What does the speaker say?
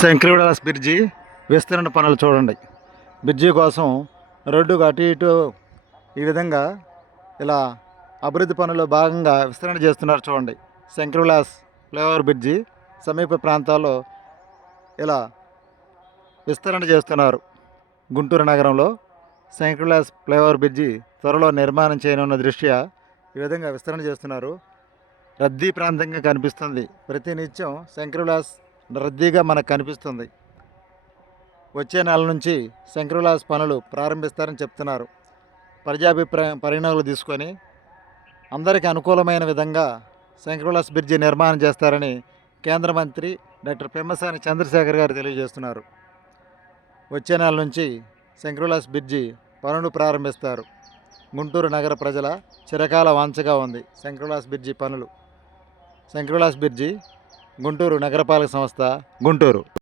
Shankar Vilas bridge విస్తరణ పనులు చూడండి. బ్రిడ్జి కోసం రోడ్డుకు అటు ఇటు ఈ విధంగా ఇలా అభివృద్ధి పనుల్లో భాగంగా విస్తరణ చేస్తున్నారు చూడండి. శంకరవిలాస్ ఫ్లైఓవర్ బ్రిడ్జి సమీప ప్రాంతాల్లో ఇలా విస్తరణ చేస్తున్నారు. గుంటూరు నగరంలో శంకరవిలాస్ ఫ్లైఓవర్ బ్రిడ్జి త్వరలో నిర్మాణం చేయనున్న దృష్ట్యా ఈ విధంగా విస్తరణ చేస్తున్నారు. రద్దీ ప్రాంతంగా కనిపిస్తుంది. ప్రతినిత్యం శంకరవిలాస్ రద్దీగా మనకు కనిపిస్తుంది. వచ్చే నెల నుంచి శంకరవిలాస్ పనులు ప్రారంభిస్తారని చెప్తున్నారు. ప్రజాభిప్రాయం పరిగణనలోకి తీసుకొని అందరికీ అనుకూలమైన విధంగా శంకరవిలాస్ బ్రిడ్జి నిర్మాణం చేస్తారని కేంద్ర మంత్రి డాక్టర్ పెమ్మసాని చంద్రశేఖర్ గారు తెలియజేస్తున్నారు. వచ్చే నెల నుంచి శంకరవిలాస్ బ్రిడ్జి పనులు ప్రారంభిస్తారు. గుంటూరు నగర ప్రజల చిరకాల వాంఛగా ఉంది శంకరవిలాస్ బ్రిడ్జి పనులు. శంకరవిలాస్ బ్రిడ్జి గుంటూరు నగరపాలక సంస్థ, గుంటూరు.